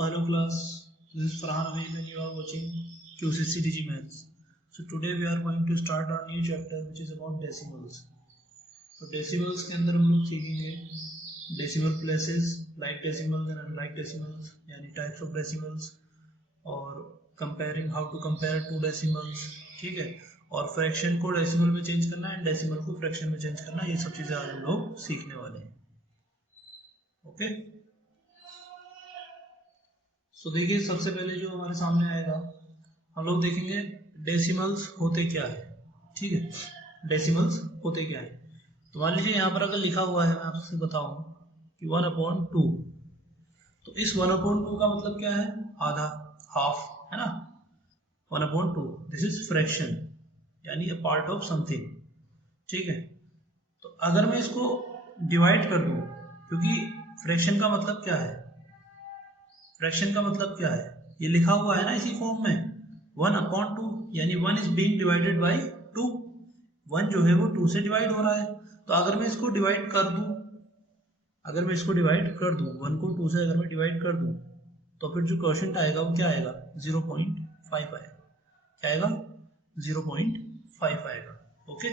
Hello class, this is Farhan Amin and you are watching QCC Digi Maths. So today we are going to start our new chapter which is about decimals. तो decimals के अंदर हम लोग सीखेंगे decimal places, like decimals and unlike decimals, यानी types of decimals और comparing how to compare two decimals, ठीक है, और fraction को decimal में change करना and decimal को fraction में change करना, ये सब चीज़ें आज हम लोग सीखने वाले हैं. ओके सो देखिए, सबसे पहले जो हमारे सामने आएगा हम लोग देखेंगे डेसिमल्स होते क्या है. ठीक है, डेसिमल्स होते क्या है. तो मान लीजिए यहाँ पर अगर लिखा हुआ है, मैं आपसे बताऊं कि 1/2, तो इस 1/2 का मतलब क्या है? आधा, हाफ, है ना. 1/2 दिस इज फ्रैक्शन, यानी अ पार्ट ऑफ समथिंग. ठीक है, तो अगर मैं इसको डिवाइड कर दूं, क्योंकि फ्रैक्शन का मतलब क्या है? फ्रैक्शन का मतलब क्या है? ये लिखा हुआ है ना इसी फॉर्म में 1/2, यानी 1 इज बीइंग डिवाइडेड बाय 2. 1 जो है वो 2 से डिवाइड हो रहा है. तो अगर मैं इसको डिवाइड कर दूं, 1 को 2 से अगर मैं डिवाइड कर दूं, तो फिर जो क्वोशिएंट आएगा वो क्या आएगा? 0.5 आएगा. क्या आएगा? 0.5 आएगा. ओके,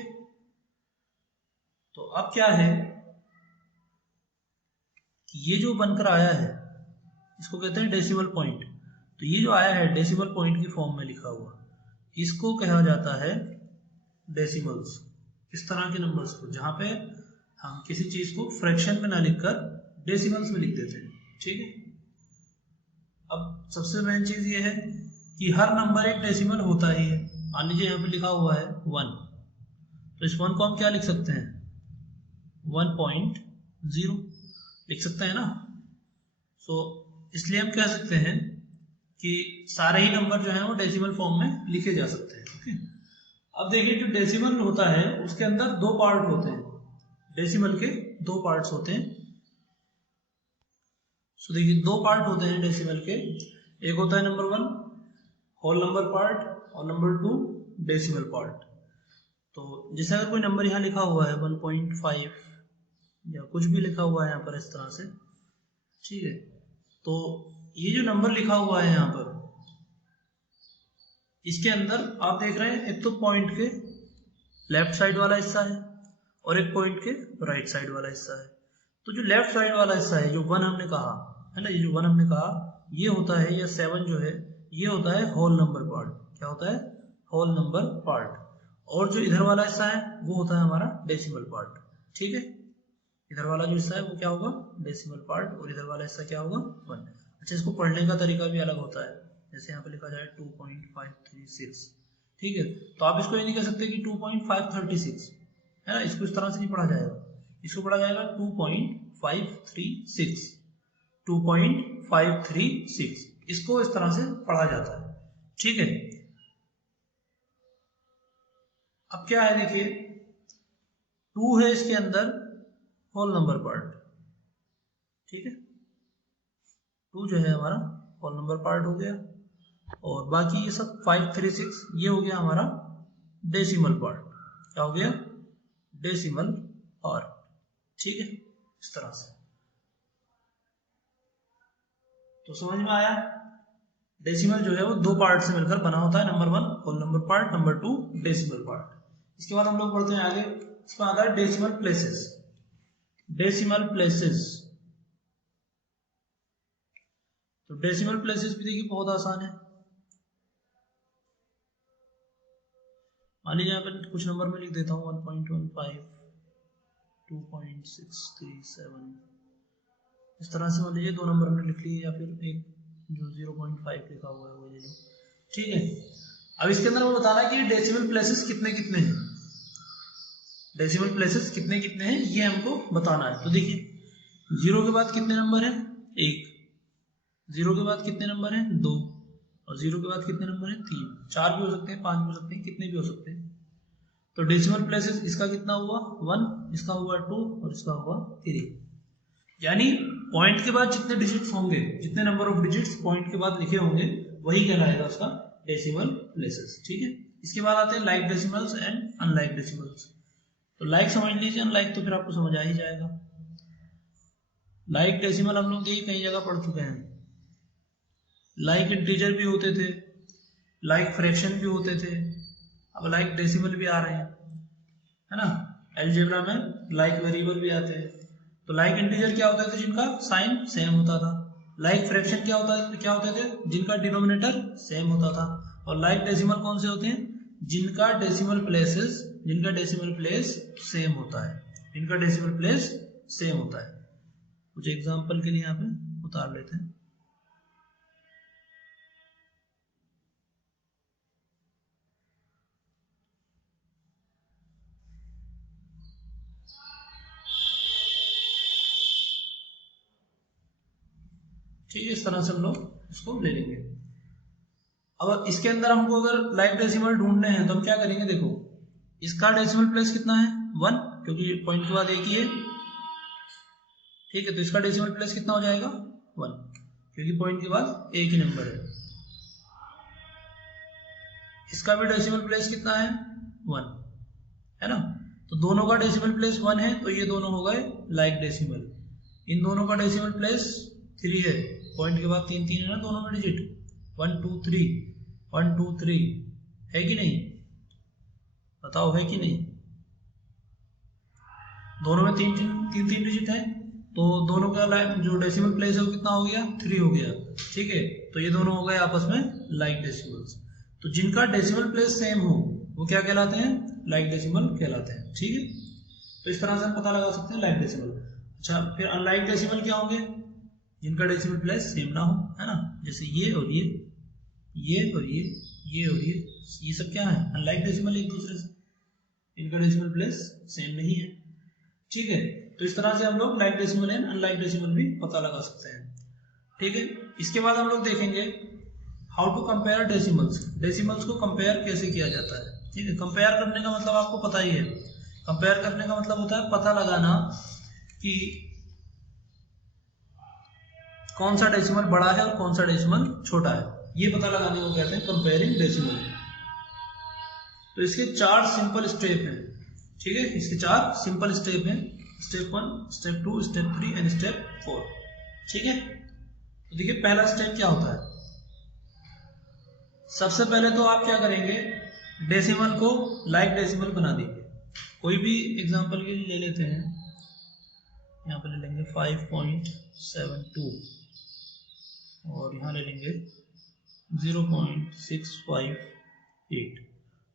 तो अब क्या है कि ये जो बनकर आया है इसको कहते हैं डेसिमल पॉइंट. तो ये जो आया है डेसिमल पॉइंट की फॉर्म में लिखा हुआ, इसको कहा जाता है डेसिमल्स. इस तरह के नंबर्स को जहां पे हम किसी चीज को फ्रैक्शन में ना लिखकर डेसिमल्स में लिख देते हैं. ठीक है, अब सबसे मेन चीज ये है कि हर नंबर एक डेसिमल होता ही है. मान लीजिए यहाँ पे लिखा हुआ है 1, तो इस 1 को हम क्या लिख सकते हैं? 1.0 लिख सकते हैं ना. सो इसलिए हम कह सकते हैं कि सारे ही नंबर जो हैं वो डेसिमल फॉर्म में लिखे जा सकते हैं. ओके, अब देखिए, जो डेसिमल होता है उसके अंदर दो पार्ट होते हैं. डेसिमल के दो पार्ट्स होते हैं. सो देखिए, दो पार्ट होते हैं डेसिमल के. एक होता है नंबर 1 होल नंबर पार्ट, और नंबर 2 डेसिमल पार्ट. तो जैसे अगर कोई नंबर यहाँ लिखा हुआ है 1.5 या कुछ भी लिखा हुआ है यहाँ पर इस तरह से, ठीक है, तो ये जो नंबर लिखा हुआ है यहाँ पर, इसके अंदर आप देख रहे हैं एक तो पॉइंट के लेफ्ट साइड वाला हिस्सा है और एक पॉइंट के राइट साइड वाला हिस्सा है. तो जो लेफ्ट साइड वाला हिस्सा है, जो 1 हमने कहा है ना, ये जो 1 हमने कहा, ये होता है, या 7 जो है, ये होता है होल नंबर पार्ट. क्या होता है? Whole number part. और जो इधर वाला हिस्सा है वो होता है हमारा डेसिमल पार्ट. ठीक है, इधर वाला जो हिस्सा है वो क्या होगा? Decimal part. और इधर वाला हिस्सा क्या होगा? 1. अच्छा, इसको पढ़ने का तरीका भी अलग होता है. जैसे यहाँ पे लिखा जाए 2.536. ठीक है, तो आप इसको ये नहीं कह सकते कि 2.536, है ना. इसको इस तरह से नहीं पढ़ा जाएगा. इसको पढ़ा जाएगा 2.536. 2.536 इसको इस तरह से पढ़ा जाता है. ठीक है, अब क्या है, देखिए 2 है इसके अंदर होल नंबर पार्ट. ठीक है, 2 जो है हमारा होल नंबर पार्ट हो गया, और बाकी ये सब 536 ये हो गया हमारा डेसिमल पार्ट. क्या हो गया? Decimal part. ठीक है, इस तरह से. तो समझ में आया? डेसिमल जो है वो दो पार्ट से मिलकर बना होता है. Number 1 whole number part, number 2 decimal part. इसके बाद हम लोग पढ़ते हैं आगे. इसमें आता है डेसिमल प्लेसेस. डेसिमल प्लेसेस, तो डेसिमल प्लेसेस भी देखिए बहुत आसान है. मान लीजिए यहाँ पर कुछ नंबर में लिख देता हूँ 1.15, 2.637, इस तरह से. मान लीजिए 2 नंबर हमने लिख लिए, या फिर एक जो 0.5 लिखा हुआ है वो ले लो. ठीक है, अब इसके अंदर वो बताना है कि डेसिमल प्लेसेस कितने कितने हैं. डेसिमल प्लेसेस कितने कितने हैं ये हमको बताना है. तो देखिए, 0 के बाद कितने नंबर हैं? 1. 0 के बाद कितने नंबर हैं? 2. और 0 के बाद कितने नंबर हैं? 3. 4 भी हो सकते हैं, 5 भी हो सकते हैं, कितने भी हो सकते हैं. तो डेसिमल प्लेसेस इसका कितना हुआ? 1, इसका हुआ 2, और इसका हुआ 3. यानी पॉइंट के बाद जितने डिजिट्स होंगे, जितने नंबर ऑफ डिजिट्स पॉइंट के बाद लिखे होंगे, वही कहलाएगा उसका डेसिमल प्लेसेस. ठीक है, इसके बाद आते हैं like decimals and unlike decimals. तो लाइक समझ लीजिए, अनलाइक तो फिर आपको समझ आ ही जाएगा. लाइक डेसिमल हम लोग देखिए कई जगह पढ़ चुके हैं. लाइक इंटीजर भी होते थे, लाइक फ्रैक्शन भी होते थे, अब लाइक डेसिमल भी आ रहे हैं, है ना। अलजेब्रा में लाइक वेरिएबल भी आते हैं। तो लाइक इंटीजर क्या होते थे, जिनका साइन सेम होता था। लाइक फ्रैक्शन क्या होते थे, जिनका डिनोमिनेटर सेम होता था। और लाइक डेसिमल कौन से होते हैं, जिनका डेसिमल प्लेस सेम होता है, जिनका डेसिमल प्लेस सेम होता है। कुछ एग्जांपल के लिए यहाँ पे उतार लेते हैं। ठीक है, इस तरह से हम लोग इसको ले लेंगे। अब इसके अंदर हमको अगर लाइक डेसिमल ढूंढने हैं तो हम क्या करेंगे, देखो इसका डेसिमल प्लेस कितना है 1, क्योंकि पॉइंट के बाद एक ही है। ठीक है, तो इसका डेसिमल प्लेस कितना हो जाएगा 1, क्योंकि पॉइंट के बाद एक ही नंबर है। इसका भी डेसिमल प्लेस कितना है 1, है ना। तो दोनों का डेसिमल प्लेस 1 है, तो ये दोनों हो गए लाइक डेसिमल। इन दोनों का डेसिमल प्लेस 3 है, पॉइंट के बाद 3 3 है ना दोनों में डिजिट, 1 2 3 1 2 3 है कि नहीं, बताओ है कि नहीं। दोनों में 3 3 डिजिट है, तो दोनों का जो डेसिमल प्लेस है वो कितना हो गया 3 हो गया। ठीक है, तो ये दोनों हो गए आपस में लाइक डेसिमल्स। तो जिनका डेसिमल प्लेस सेम हो वो क्या कहलाते हैं, लाइक डेसिमल कहलाते हैं। ठीक है, तो इस तरह से हम पता लगा सकते हैं लाइक डेसिमल। अच्छा, फिर अनलाइक डेसिमल क्या होंगे, जिनका डेसिमल प्लेस सेम ना हो, है ना। जैसे ये और ये और ये और ये सब क्या है अनलाइक डेसिमल, एक दूसरे से, इनका डेसिमल प्लेस सेम नहीं है। ठीक है, तो इस तरह से हम लोग like decimal and unlike decimal भी पता लगा सकते हैं। ठीक है, इसके बाद हम लोग देखेंगे how to compare decimals. Decimals को कंपेयर कैसे किया जाता है। ठीक है, कंपेयर करने का मतलब आपको पता ही है, कंपेयर करने का मतलब होता है पता लगाना कि कौन सा डेसिमल बड़ा है और कौन सा डेसिमल छोटा है, ये पता लगाने को कहते हैं कंपेयरिंग डेसिमल। तो इसके 4 सिंपल स्टेप हैं। ठीक है, इसके 4 सिंपल स्टेप हैं, step 1, step 2, step 3 and step 4। ठीक है, तो देखिए पहला स्टेप क्या होता है। सबसे पहले तो आप क्या करेंगे, डेसिमल को लाइक डेसिमल बना देंगे। कोई भी एग्जांपल के लिए ले लेते हैं, यहाँ पे ले लेंगे 5.72 और यहाँ ले लेंगे 0.658।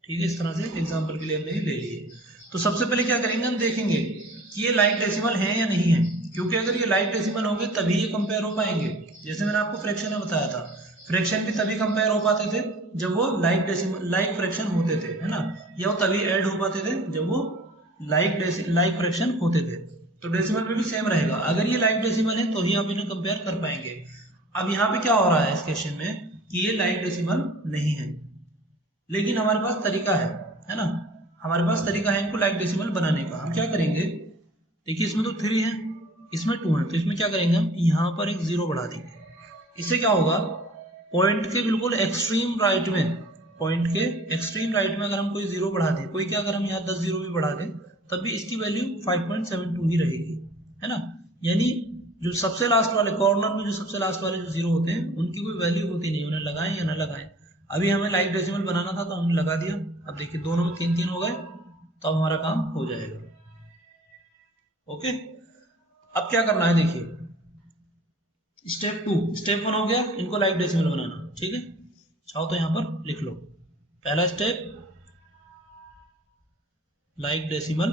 ठीक है, इस तरह से एग्जांपल के लिए हमने ले लिए। तो सबसे पहले क्या करेंगे, हम देखेंगे कि ये लाइक डेसिमल है या नहीं है, क्योंकि अगर ये लाइक डेसिमल होंगे तभी ये कंपेयर हो पाएंगे। जैसे मैंने आपको फ्रैक्शन में बताया था, फ्रैक्शन भी तभी कंपेयर हो पाते थे जब वो लाइक डेसिमल लाइक फ्रैक्शन होते थे, है ना, या वो तभी ऐड हो पाते थे जब वो लाइक फ्रैक्शन होते थे। तो डेसिमल में भी सेम रहेगा, अगर ये लाइक डेसिमल है तो ही आप इन्हें कंपेयर कर पाएंगे। अब यहाँ पे क्या हो रहा है इस क्वेश्चन में कि ये लाइक डेसिमल नहीं है, लेकिन हमारे पास तरीका है ना, हमारे पास तरीका है इनको लाइक डेसिमल बनाने का। हम क्या करेंगे, देखिए इसमें तो 3 है, इसमें 2 है, तो इसमें क्या करेंगे, हम यहाँ पर एक 0 बढ़ा देंगे। इससे क्या होगा, पॉइंट के बिल्कुल एक्सट्रीम राइट में, पॉइंट के एक्सट्रीम राइट में अगर हम कोई 0 बढ़ा दें, कोई क्या अगर हम यहाँ 10 0 भी बढ़ा दें तब भी इसकी वैल्यू 5.72 ही रहेगी, है ना। यानी जो सबसे लास्ट वाले कॉर्नर में जो सबसे लास्ट वाले जो 0 होते हैं उनकी कोई वैल्यू होती नहीं, उन्हें लगाएं या ना लगाएं। अभी हमें लाइक डेसिमल बनाना था तो हमने लगा दिया। अब देखिए दोनों में 3 3 हो गए, तो अब हमारा काम हो जाएगा। ओके, अब क्या करना है, देखिए स्टेप 2, स्टेप 1 हो गया इनको लाइक डेसिमल बनाना। ठीक है, चाहो तो यहां पर लिख लो, पहला स्टेप लाइक डेसिमल।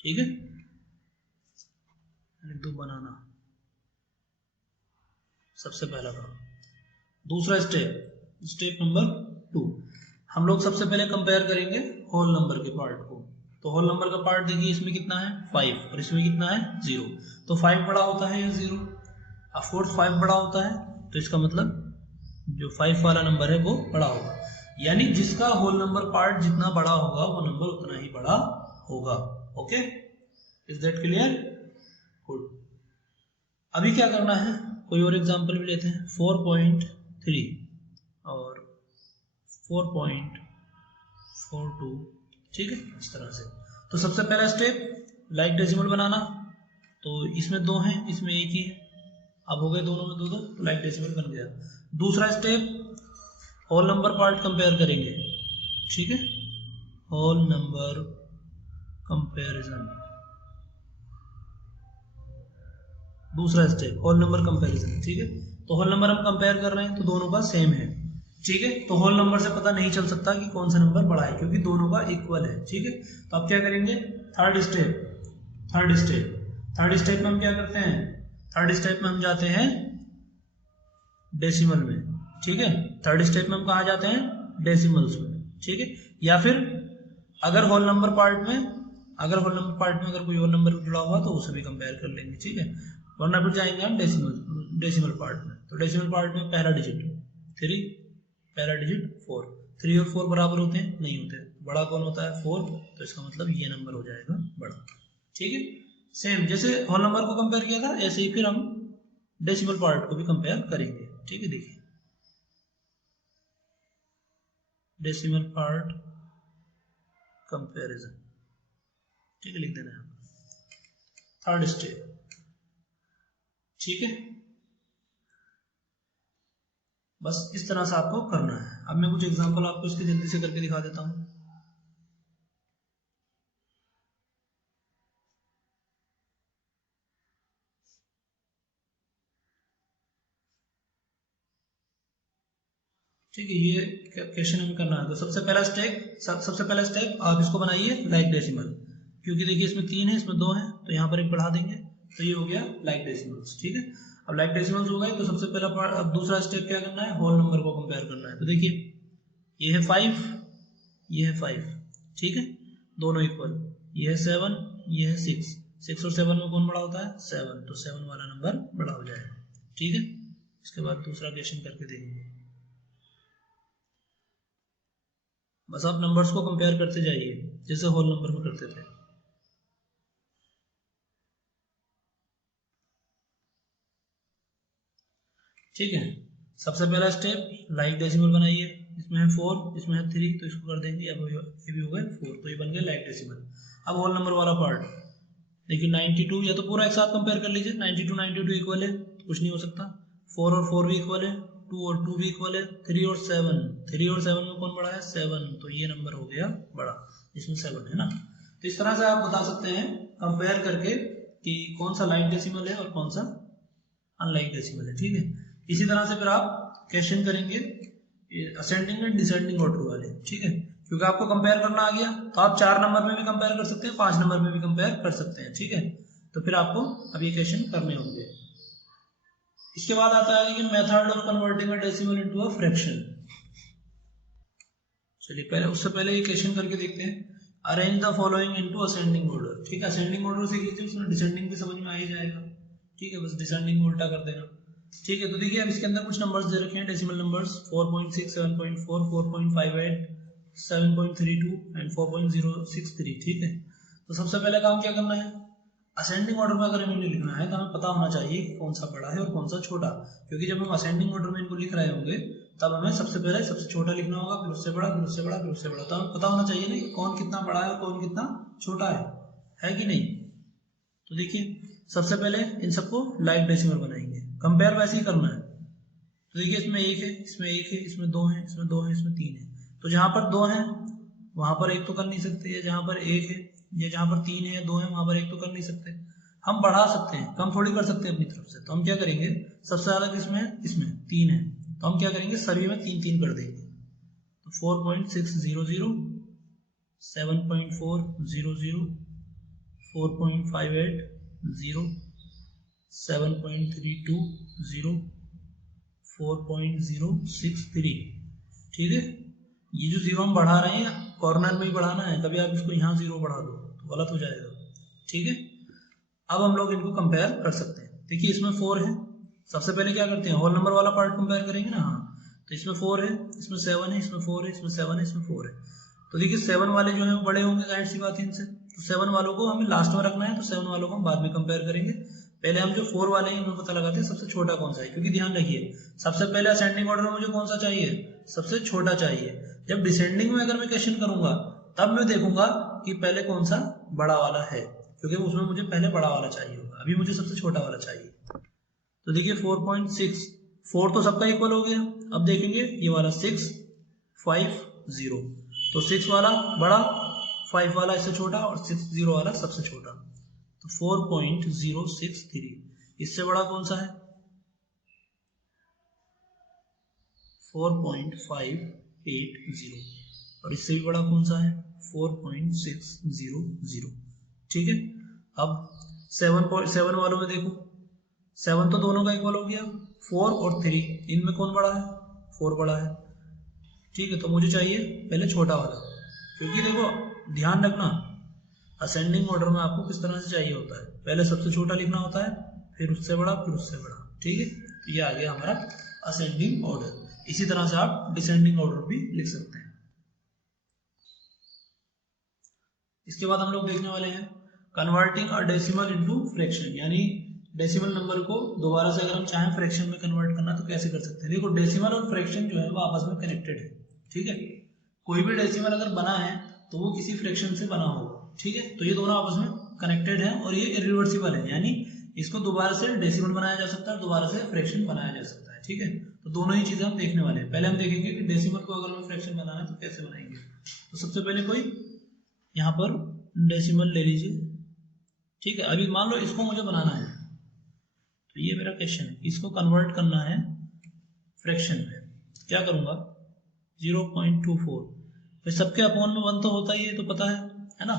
ठीक है, लिख दो बनाना, सबसे पहला काम। दूसरा स्टेप, स्टेप नंबर 2, हम लोग सबसे पहले कंपेयर करेंगे होल नंबर के पार्ट को। तो होल नंबर का पार्ट देखिए इसमें कितना है 5 और इसमें कितना है 0, तो 5 बड़ा होता है या 0, ऑफ कोर्स 5 बड़ा होता है, तो इसका मतलब जो 5 वाला नंबर है वो बड़ा होगा, यानी जिसका होल नंबर पार्ट जितना बड़ा होगा वो नंबर उतना ही बड़ा होगा। Okay, is that clear, good. अभी क्या करना है, कोई और एग्जांपल भी लेते हैं, 4.3 और 4.42। ठीक है, इस तरह से। तो सबसे पहला स्टेप लाइक डेसिमल बनाना, तो इसमें 2 हैं इसमें 1 ही है। अब हो गए दोनों में दो दो, तो लाइक डेसिमल बन गया। दूसरा step, whole number part compare करेंगे, ठीक है, होल नंबर कंपैरिजन। दूसरा स्टेप होल नंबर कंपैरिजन, ठीक है। तो होल नंबर हम कंपेयर कर रहे हैं तो दोनों का सेम है, ठीक है। तो होल नंबर से पता नहीं चल सकता कि कौन सा नंबर बड़ा है, क्योंकि दोनों का इक्वल है, ठीक है। तो अब क्या करेंगे, थर्ड स्टेप में हम क्या करते हैं, थर्ड स्टेप में हम जाते हैं डेसिमल में, ठीक है। थर्ड स्टेप में हम कहाँ जाते हैं, डेसिमल्स में, ठीक है। या फिर अगर होल नंबर पार्ट में अगर कोई और नंबर जुड़ा हुआ तो उसे भी कंपेयर कर लेंगे, ठीक है। वरना फिर जाएंगे हम डेसिमल पार्ट में। तो डेसिमल पार्ट में पहला डिजिट 3, पहला डिजिट 4, 3 और 4 बराबर होते हैं, नहीं होते। बड़ा कौन होता है, 4, तो इसका मतलब ये नंबर हो जाएगा बड़ा, ठीक है। सेम जैसे होल नंबर को कंपेयर किया था, ऐसे ही फिर हम डेसिमल पार्ट को भी कंपेयर करेंगे, ठीक है। देखिए डेसिमल पार्ट कंपैरिजन, ठीक है, लिख देना है थर्ड स्टेप, ठीक है। बस इस तरह से आपको करना है। अब मैं कुछ एग्जांपल आपको इसके जल्दी से करके दिखा देता हूं। ठीक है, ये क्वेश्चन हमें करना है। तो सबसे पहला स्टेप आप इसको बनाइए लाइक डेसिमल, क्योंकि देखिए इसमें 3 है, इसमें 2 है, तो यहाँ पर एक बढ़ा देंगे, तो ये हो गया लाइक डेसिमल्स, ठीक है। अब लाइक डेसिमल्स हो गए, तो सबसे पहला पार्ट, अब दूसरा स्टेप क्या करना है, होल नंबर को कंपेयर करना है। तो देखिए ये है 5, ये है 5, ठीक है, दोनों इक्वल। ये है 7, ये है 6, 6 और 7 में कौन बड़ा होता है, 7, तो 7 वाला नंबर बड़ा हो जाएगा, ठीक है। इसके बाद दूसरा क्वेश्चन करके देखेंगे। बस आप नंबर्स को कंपेयर करते जाइए जैसे होल नंबर में करते थे। ठीक है, सबसे पहला स्टेप लाइक डेसिमल बनाइए। इसमें है 4, इसमें है 3, तो इसको कर देंगे, अब ये भी हो गए 4, तो ये बन गया लाइक डेसिमल। अब होल नंबर वाला पार्ट देखिए 92, या तो पूरा एक साथ कंपेयर कर लीजिए, 92 इक्वल है, तो कुछ नहीं हो सकता। 4 और 4 भी इक्वल है, 2 और 2 भी इक्वल है, 3 और 7 में कौन बड़ा है, 7, तो ये नंबर हो गया बड़ा, इसमें 7 है ना। तो इस तरह से आप बता सकते हैं कंपेयर करके कि कौन सा लाइक डेसिमल है और कौन सा अनलाइक डेसिमल है, ठीक है। इसी तरह से फिर आप क्वेश्चन करेंगे असेंडिंग एंड डिसेंडिंग ऑर्डर वाले, ठीक है, क्योंकि आपको कंपेयर करना आ गया, तो आप 4 नंबर में भी कंपेयर कर सकते हैं, 5 नंबर में भी कंपेयर कर सकते हैं, ठीक है। तो फिर आपको अब ये क्वेश्चन करने होंगे। इसके बाद आता है कि method of converting a decimal into a fraction. चलिए पहले उससे पहले ये क्वेश्चन करके देखते हैं। Arrange the following into ascending order, ठीक है। असेंडिंग ऑर्डर से कीजिए, उसमें डिसेंडिंग भी समझ में आ ही जाएगा, ठीक है। बस डिसेंडिंग उल्टा कर देना, ठीक है। तो देखिए अब इसके अंदर कुछ नंबर्स दे रखे हैं, डेसिमल नंबर्स 4.6, 7.4, 4.58, 7.32 एंड 4.063, ठीक है। तो सबसे पहले काम क्या करना है, असेंडिंग ऑर्डर में अगर हमें इन्हें लिखना है तो हमें पता होना चाहिए कि कौन सा बड़ा है और कौन सा छोटा, क्योंकि जब हम असेंडिंग ऑर्डर में इनको लिख रहे होंगे तब हमें सबसे पहले सबसे छोटा लिखना होगा, फिर उससे बड़ा, फिर उससे बड़ा, फिर उससे बड़ा। तो हमें पता होना चाहिए ना कि कौन कितना बड़ा है और कौन कितना छोटा है कि नहीं। तो देखिए सबसे पहले इन सबको लाइक डेसिमल बनाएंगे, कंपेयर वैसे ही करना है। तो देखिए इसमें 1 है, इसमें 1 है, इसमें 2 है, इसमें 2 है, इसमें 3 है। तो जहां पर 2 है वहां पर 1 तो कर नहीं सकते, या जहां पर 1 है या जहां पर 3 है, 2 है, वहां पर 1 तो कर नहीं सकते। हम बढ़ा सकते हैं, कम थोड़ी कर सकते हैं अपनी तरफ से। तो हम क्या करेंगे, सबसे ज्यादा किसमें है, इसमें 3 है, तो हम क्या करेंगे, सभी में 3 3 कर देंगे। तो 4.600, 7.400, 4.58, 7.32, 4.063, ठीक है। ये जो जीरो हम बढ़ा रहे हैं कॉर्नर में ही बढ़ाना है, कभी आप इसको यहाँ जीरो बढ़ा दो तो गलत हो जाएगा, ठीक है। अब हम लोग इनको कंपेयर कर सकते हैं। देखिए इसमें 4 है, सबसे पहले क्या करते हैं, होल नंबर वाला पार्ट कंपेयर करेंगे ना, हाँ। तो इसमें 4 है, इसमें 7 है, इसमें 4 है, इसमें 7 है, इसमें 4 है। तो देखिए 7 वाले जो है वो बड़े होंगे, जाहिर सी बात है इनसे। तो 7 वालों को हमें लास्ट में रखना है, तो 7 वालों को हम बाद में कंपेयर करेंगे। पहले हम जो 4 वाले हैं उनको पता लगाते हैं सबसे छोटा कौन सा है, क्योंकि ध्यान रखिए सबसे पहले असेंडिंग ऑर्डर में मुझे कौन सा चाहिए, सबसे छोटा चाहिए। जब डिसेंडिंग में अगर मैं क्वेश्चन करूंगा तब मैं देखूंगा कि पहले कौन सा बड़ा वाला है, क्योंकि उसमें मुझे पहले बड़ा वाला चाहिए होगा, अभी मुझे सबसे छोटा वाला चाहिए। तो देखिए 4.6, 4 तो सबका इक्वल हो गया। अब देखेंगे ये वाला 6, 5, 0, तो 6 वाला बड़ा, 5 वाला इससे छोटा और 6, 0 वाला सबसे छोटा, तो 4.063। इससे बड़ा कौन सा है? 4.580। और इससे भी बड़ा कौन सा है? 4.600। ठीक है। अब 7 वालों में देखो, 7 तो दोनों का इक्वल हो गया, 4 और 3 इनमें कौन बड़ा है? 4 बड़ा है। ठीक है, तो मुझे चाहिए पहले छोटा वाला, क्योंकि देखो ध्यान रखना असेंडिंग ऑर्डर में आपको किस तरह से चाहिए होता है, पहले सबसे छोटा लिखना होता है, फिर उससे बड़ा, फिर उससे बड़ा। ठीक है, तो ये आ गया हमारा असेंडिंग ऑर्डर। इसी तरह से आप डिसेंडिंग ऑर्डर भी लिख सकते हैं। इसके बाद हम लोग देखने वाले हैं converting a decimal into fraction, यानी डेसिमल नंबर को दोबारा से अगर हम चाहें फ्रैक्शन में कन्वर्ट करना तो कैसे कर सकते हैं। देखो डेसिमल और फ्रैक्शन जो है वो आपस में कनेक्टेड है। ठीक है, कोई भी डेसिमल अगर बना है तो वो किसी फ्रैक्शन से बना होगा। ठीक है, तो ये दोनों आपस में कनेक्टेड है और ये इरिवर्सिबल है, यानी इसको दोबारा से डेसिमल बनाया जा सकता है और दोबारा से फ्रैक्शन बनाया जा सकता है। ठीक है, तो दोनों ही चीजें हम देखने वाले हैं। पहले हम देखेंगे कि डेसिमल को अगर हमें फ्रैक्शन बनाना है तो कैसे बनाएंगे। तो सबसे पहले कोई यहाँ पर डेसिमल ले लीजिए। ठीक है, अभी मान लो इसको मुझे बनाना है, तो ये मेरा क्वेश्चन है, इसको कन्वर्ट करना है फ्रैक्शन में। क्या करूंगा? 0.24, फिर सबके अपॉन में 1 तो होता ही है, तो पता है ना।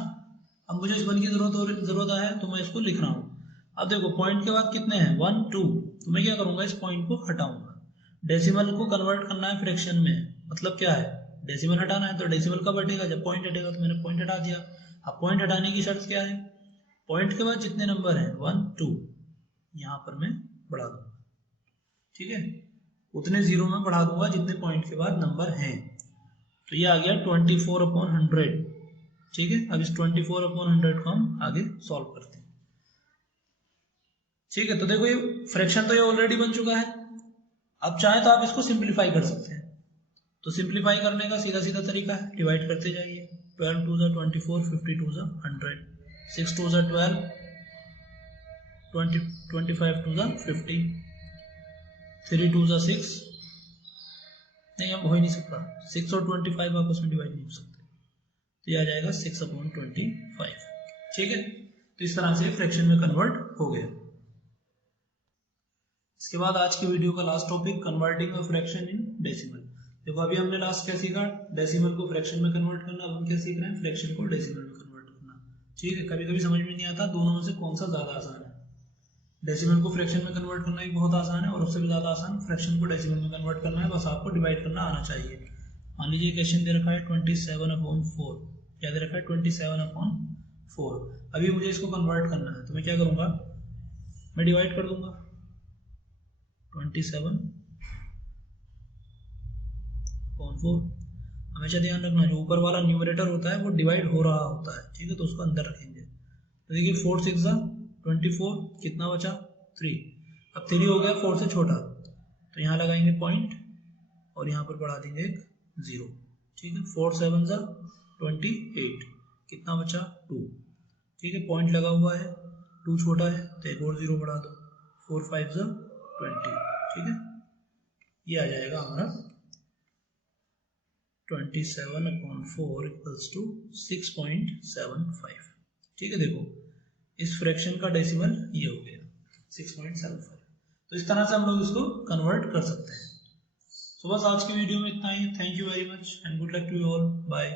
अब मुझे इस 1 की जरूरत है, तो मैं इसको लिख रहा हूँ। अब देखो पॉइंट के बाद कितने हैं? 1, 2, तो मैं क्या करूंगा? इस पॉइंट को हटाऊंगा। डेसिमल को कन्वर्ट करना है फ्रैक्शन में, मतलब क्या है? डेसिमल हटाना है, तो डेसिमल कब हटेगा? जब पॉइंट हटेगा। तो मैंने पॉइंट हटा दिया। अब पॉइंट हटाने की शर्त क्या है? पॉइंट के बाद जितने नंबर हैं 1, 2, यहाँ पर मैं बढ़ा दूंगा। ठीक है, उतने जीरो में बढ़ा दूंगा जितने पॉइंट के बाद नंबर हैं। तो ये आ गया 24/100। ठीक है, अब इस 24/100 को हम आगे सॉल्व करते हैं। ठीक है, तो देखो ये फ्रैक्शन तो ये ऑलरेडी बन चुका है। अब चाहे तो आप इसको सिंप्लीफाई कर सकते हैं। तो सिंप्लीफाई करने का सीधा सीधा तरीका है, डिवाइड करते जाइए। 12 2 24, 50 2 100, 6 2 12, 20 25 2 50, 3 2 6, नहीं अब हो ही नहीं सकता, 6 और 25 आपस में डिवाइड नहीं हो सकते, तो ये आ जाएगा 6/25। ठीक है, तो इस तरह से फ्रैक्शन में कन्वर्ट हो गया। इसके बाद आज की वीडियो का last topic, converting a fraction in decimal. देखो अभी हमने लास्ट क्या सीखा? डेसिमल को फ्रैक्शन में कन्वर्ट करना। अब हम क्या सीख रहे हैं? फ्रैक्शन को डेसिमल में कन्वर्ट करना। ठीक है, कभी कभी समझ में नहीं आता दोनों में से कौन सा ज्यादा आसान है। डेसिमल को फ्रैक्शन में कन्वर्ट करना ही बहुत आसान है, और उससे भी ज्यादा आसान फ्रैक्शन को डेसिमल में कन्वर्ट करना है। बस आपको डिवाइड करना आना चाहिए। मान लीजिए क्वेश्चन दे रखा है 27/4, क्या दे रखा है? 27/4। अभी मुझे इसको कन्वर्ट करना है, तो मैं क्या करूंगा? मैं डिवाइड कर दूंगा 27/4। हमेशा ध्यान रखना जो ऊपर वाला न्यूमरेटर होता है वो डिवाइड हो रहा होता है। ठीक है, तो उसको अंदर रखेंगे। तो देखिए 4 6 24, कितना बचा? 3। अब 3 हो गया 4 से छोटा, तो यहाँ लगाएंगे पॉइंट और यहाँ पर बढ़ा देंगे एक 0। ठीक है, 4 7 28, कितना बचा? 2। ठीक है, पॉइंट लगा हुआ है, 2 छोटा है तो एक और 0 बढ़ा दो, 4 5 20। ठीक है, ये आ जाएगा हमारा 27/4 इक्वल्स टू 6.75। ठीक है, देखो इस फ्रैक्शन का डेसिमल ये हो गया 6.75। तो इस तरह से हम लोग इसको कन्वर्ट कर सकते हैं। तो बस आज की वीडियो में इतना ही। Thank you very much and good luck to you all. Bye.